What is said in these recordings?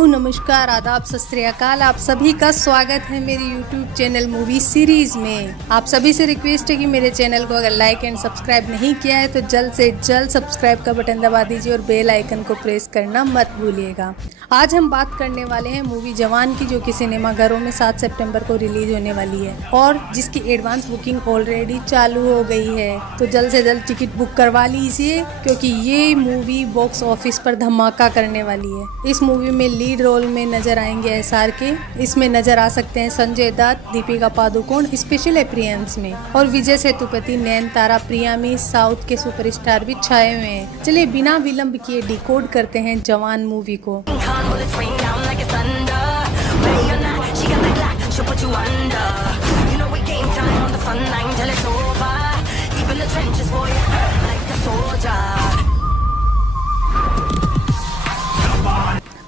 Hello नमस्कार आदाब सत श्री अकाल। आप सभी का स्वागत है मेरे YouTube चैनल मूवी सीरीज में। आप सभी से रिक्वेस्ट है कि मेरे चैनल को अगर लाइक एंड सब्सक्राइब नहीं किया है तो जल्द से जल्द सब्सक्राइब का बटन दबा दीजिए और बेल आइकन को प्रेस करना मत भूलिएगा। आज हम बात करने वाले हैं मूवी जवान की, जो कि सिनेमाघरों में 7 सितंबर को रिलीज होने वाली है और जिसकी एडवांस बुकिंग ऑलरेडी चालू हो गई है। तो जल्द से जल्द टिकट बुक करवा लीजिए क्योंकि ये मूवी बॉक्स ऑफिस पर धमाका करने वाली है। इस मूवी में लीड रोल में नजर आएंगे SR के, इसमें नजर आ सकते हैं संजय दत्त, दीपिका पादुकोण स्पेशल अपीयरेंस में, और विजय सेतुपति, नयनतारा, प्रियामी, साउथ के सुपरस्टार भी छाए हुए हैं। चलिए बिना विलंब किए डिकोड करते हैं जवान मूवी को।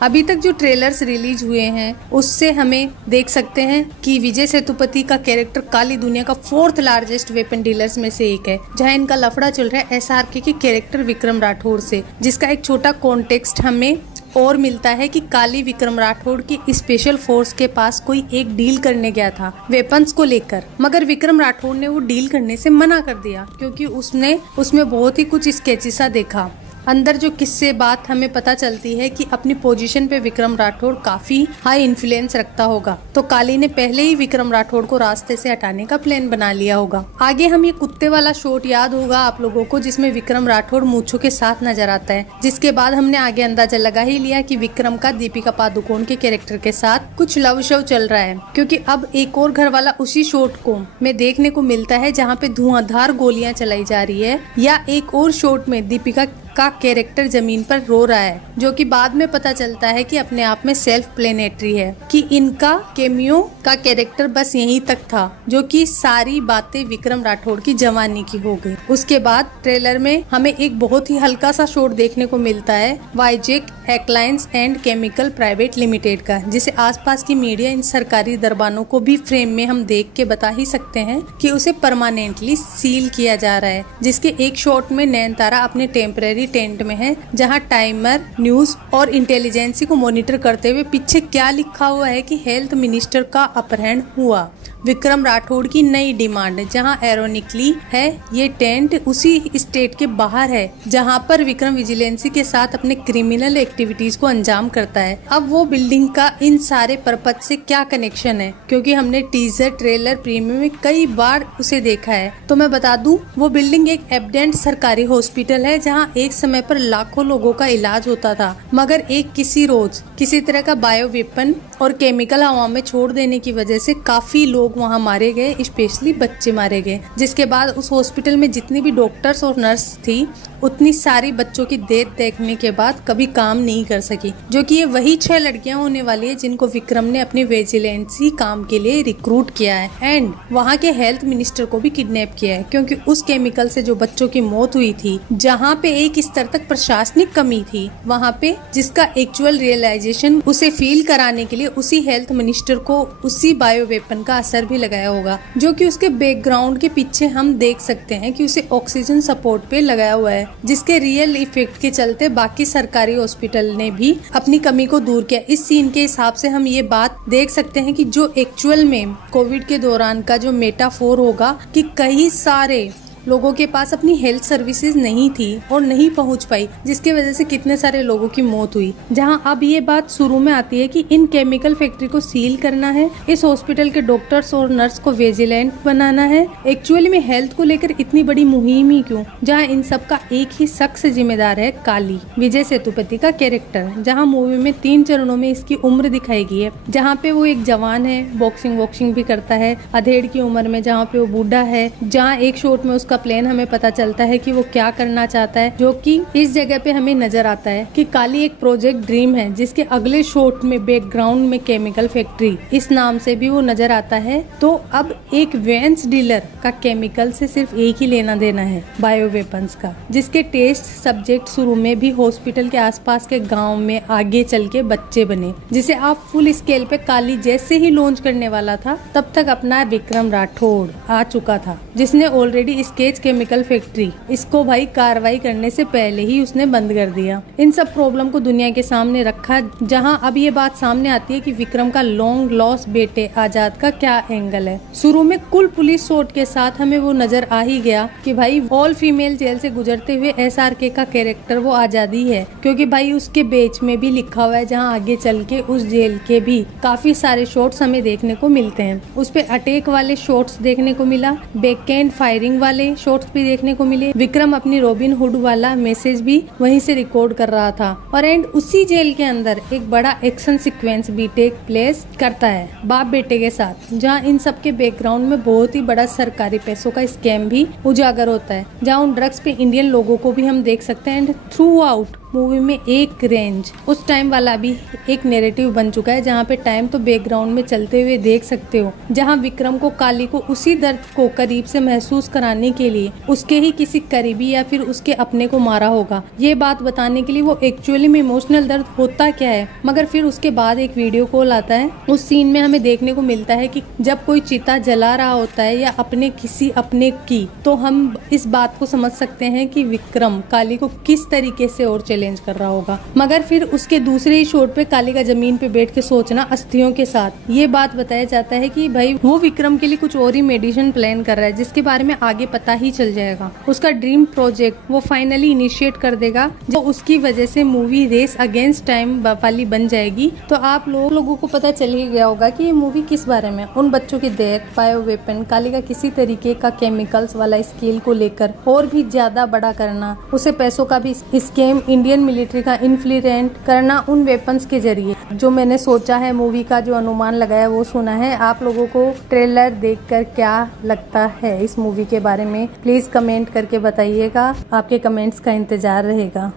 अभी तक जो ट्रेलर्स रिलीज हुए हैं उससे हमें देख सकते हैं कि विजय सेतुपति का कैरेक्टर काली दुनिया का 4th लार्जेस्ट वेपन डीलर्स में से एक है, जहां इनका लफड़ा चल रहा है SRK के कैरेक्टर विक्रम राठौड़ से, जिसका एक छोटा कॉन्टेक्स्ट हमें और मिलता है कि काली विक्रम राठौड़ की स्पेशल फोर्स के पास कोई एक डील करने गया था वेपन्स को लेकर, मगर विक्रम राठौड़ ने वो डील करने से मना कर दिया क्योंकि उसने उसमें बहुत ही कुछ स्केची सा देखा। अंदर जो किससे बात हमें पता चलती है कि अपनी पोजीशन पे विक्रम राठौड़ काफी हाई इन्फ्लुएंस रखता होगा, तो काली ने पहले ही विक्रम राठौड़ को रास्ते से हटाने का प्लान बना लिया होगा। आगे हम ये कुत्ते वाला शॉट याद होगा आप लोगों को, जिसमें विक्रम राठौड़ मूंछों के साथ नजर आता है, जिसके बाद हमने आगे अंदाजा लगा ही लिया कि विक्रम का दीपिका पादुकोण के कैरेक्टर के साथ कुछ लव शव चल रहा है, क्योंकि अब एक और घर वाला उसी शॉट को में देखने को मिलता है जहाँ पे धुआंधार गोलियां चलाई जा रही है, या एक और शॉट में दीपिका का कैरेक्टर जमीन पर रो रहा है, जो कि बाद में पता चलता है कि अपने आप में सेल्फ प्लेनेटरी है, कि इनका कैमियो का कैरेक्टर बस यहीं तक था, जो कि सारी बातें विक्रम राठौड़ की जवानी की हो गई। उसके बाद ट्रेलर में हमें एक बहुत ही हल्का सा शॉट देखने को मिलता है वाइजेक एक्लायंस एंड केमिकल प्राइवेट लिमिटेड का, जिसे आसपास की मीडिया इन सरकारी दरबानों को भी फ्रेम में हम देख के बता ही सकते हैं कि उसे परमानेंटली सील किया जा रहा है। जिसके एक शॉट में नयनतारा अपने टेम्परेरी टेंट में है, जहां टाइमर, न्यूज और इंटेलिजेंसी को मॉनिटर करते हुए पीछे क्या लिखा हुआ है कि हेल्थ मिनिस्टर का अपहरण हुआ। विक्रम राठौड़ की नई डिमांड, जहां एरोनिकली है ये टेंट उसी स्टेट के बाहर है जहां पर विक्रम विजिलेंसी के साथ अपने क्रिमिनल एक्टिविटीज को अंजाम करता है। अब वो बिल्डिंग का इन सारे पर्पज से क्या कनेक्शन है, क्योंकि हमने टीजर, ट्रेलर, प्रीमियम में कई बार उसे देखा है। तो मैं बता दूं, वो बिल्डिंग एक एविडेंट सरकारी हॉस्पिटल है जहां एक समय पर लाखों लोगों का इलाज होता था, मगर एक किसी रोज किसी तरह का बायो वेपन और केमिकल हवा में छोड़ देने की वजह से काफी लोग वहाँ मारे गए, स्पेशली बच्चे मारे गए। जिसके बाद उस हॉस्पिटल में जितनी भी डॉक्टर्स और नर्स थी उतनी सारी बच्चों की डेथ देखने के बाद कभी काम नहीं कर सकी, जो कि ये वही 6 लड़कियां होने वाली है जिनको विक्रम ने अपने विजिलेंसी काम के लिए रिक्रूट किया है एंड वहाँ के हेल्थ मिनिस्टर को भी किडनैप किया है, क्योंकि उस केमिकल से जो बच्चों की मौत हुई थी, जहाँ पे एक स्तर तक प्रशासनिक कमी थी, वहाँ पे जिसका एक्चुअल रियलाइजेशन उसे फील कराने के लिए उसी हेल्थ मिनिस्टर को उसी बायो वेपन का असर भी लगाया होगा, जो कि उसके बैकग्राउंड के पीछे हम देख सकते हैं कि उसे ऑक्सीजन सपोर्ट पे लगाया हुआ है, जिसके रियल इफेक्ट के चलते बाकी सरकारी हॉस्पिटल ने भी अपनी कमी को दूर किया। इस सीन के हिसाब से हम ये बात देख सकते हैं कि जो एक्चुअल में कोविड के दौरान का जो मेटाफोर होगा कि कई सारे लोगों के पास अपनी हेल्थ सर्विसेज नहीं थी और नहीं पहुंच पाई, जिसके वजह से कितने सारे लोगों की मौत हुई। जहां अब ये बात शुरू में आती है कि इन केमिकल फैक्ट्री को सील करना है, इस हॉस्पिटल के डॉक्टर्स और नर्स को विजिलेंट बनाना है। एक्चुअली में हेल्थ को लेकर इतनी बड़ी मुहिम ही क्यों, जहां इन सब का एक ही शख्स जिम्मेदार है, काली, विजय सेतुपति का कैरेक्टर। जहाँ मूवी में 3 चरणों में इसकी उम्र दिखाई गई है, जहाँ पे वो एक जवान है, बॉक्सिंग भी करता है अधेड़ की उम्र में, जहाँ पे वो बूढ़ा है, जहाँ एक शॉट में उसका प्लान हमें पता चलता है कि वो क्या करना चाहता है, जो कि इस जगह पे हमें नजर आता है कि काली एक प्रोजेक्ट ड्रीम है, जिसके अगले शॉट में बैकग्राउंड में केमिकल फैक्ट्री इस नाम से भी वो नजर आता है। तो अब एक वेंस डीलर का केमिकल से सिर्फ एक ही लेना देना है, बायो वेपन्स का, जिसके टेस्ट सब्जेक्ट शुरू में भी हॉस्पिटल के आसपास के गाँव में आगे चल के बच्चे बने, जिसे आप फुल स्केल पे काली जैसे ही लॉन्च करने वाला था तब तक अपना विक्रम राठौड़ आ चुका था, जिसने ऑलरेडी इसके लीकेज केमिकल फैक्ट्री, इसको भाई कार्रवाई करने से पहले ही उसने बंद कर दिया। इन सब प्रॉब्लम को दुनिया के सामने रखा, जहां अब ये बात सामने आती है कि विक्रम का लॉन्ग लॉस बेटे आजाद का क्या एंगल है। शुरू में कुल पुलिस शॉट के साथ हमें वो नजर आ ही गया कि भाई ऑल फीमेल जेल से गुजरते हुए SRK का कैरेक्टर वो आजादी है, क्योंकि भाई उसके बेच में भी लिखा हुआ है, जहां आगे चल के उस जेल के भी काफी सारे शॉट्स हमें देखने को मिलते हैं। उस पे अटैक वाले शॉट्स देखने को मिला, बैकहैंड फायरिंग वाले शॉट्स भी देखने को मिले। विक्रम अपनी रॉबिन हुड वाला मैसेज भी वहीं से रिकॉर्ड कर रहा था और एंड उसी जेल के अंदर एक बड़ा एक्शन सीक्वेंस भी टेक प्लेस करता है बाप बेटे के साथ, जहां इन सब के बैकग्राउंड में बहुत ही बड़ा सरकारी पैसों का स्कैम भी उजागर होता है, जहां उन ड्रग्स पे इंडियन लोगों को भी हम देख सकते हैं। एंड थ्रू आउट मूवी में एक रेंज उस टाइम वाला भी एक नैरेटिव बन चुका है, जहाँ पे टाइम तो बैकग्राउंड में चलते हुए देख सकते हो, जहाँ विक्रम को काली को उसी दर्द को करीब से महसूस कराने के लिए उसके ही किसी करीबी या फिर उसके अपने को मारा होगा, ये बात बताने के लिए वो एक्चुअली में इमोशनल दर्द होता क्या है। मगर फिर उसके बाद एक वीडियो कॉल आता है, उस सीन में हमें देखने को मिलता है कि जब कोई चिता जला रहा होता है या अपने किसी अपने की, तो हम इस बात को समझ सकते हैं कि विक्रम काली को किस तरीके से और चैलेंज कर रहा होगा। मगर फिर उसके दूसरे ही शॉट पे काली का जमीन पे बैठ के सोचना अस्थियों के साथ, ये बात बताया जाता है कि भाई वो विक्रम के लिए कुछ और ही मेडिसिन प्लान कर रहा है, जिसके बारे में आगे पता ही चल जाएगा। उसका ड्रीम प्रोजेक्ट वो फाइनली इनिशिएट कर देगा, जो उसकी वजह से मूवी रेस अगेंस्ट टाइम वाली बन जाएगी। तो आप लोगों को पता चल ही गया होगा कि ये मूवी किस बारे में, उन बच्चों की डेथ, बायो वेपन, काली का किसी तरीके का केमिकल्स वाला स्केल को लेकर और भी ज्यादा बड़ा करना, उसे पैसों का भी स्कैम, इंडियन मिलिट्री का इन्फ्लुएंट करना उन वेपन्स के जरिए। जो मैंने सोचा है, मूवी का जो अनुमान लगाया वो सुना है। आप लोगों को ट्रेलर देखकर क्या लगता है इस मूवी के बारे में, प्लीज कमेंट करके बताइएगा। आपके कमेंट्स का इंतजार रहेगा।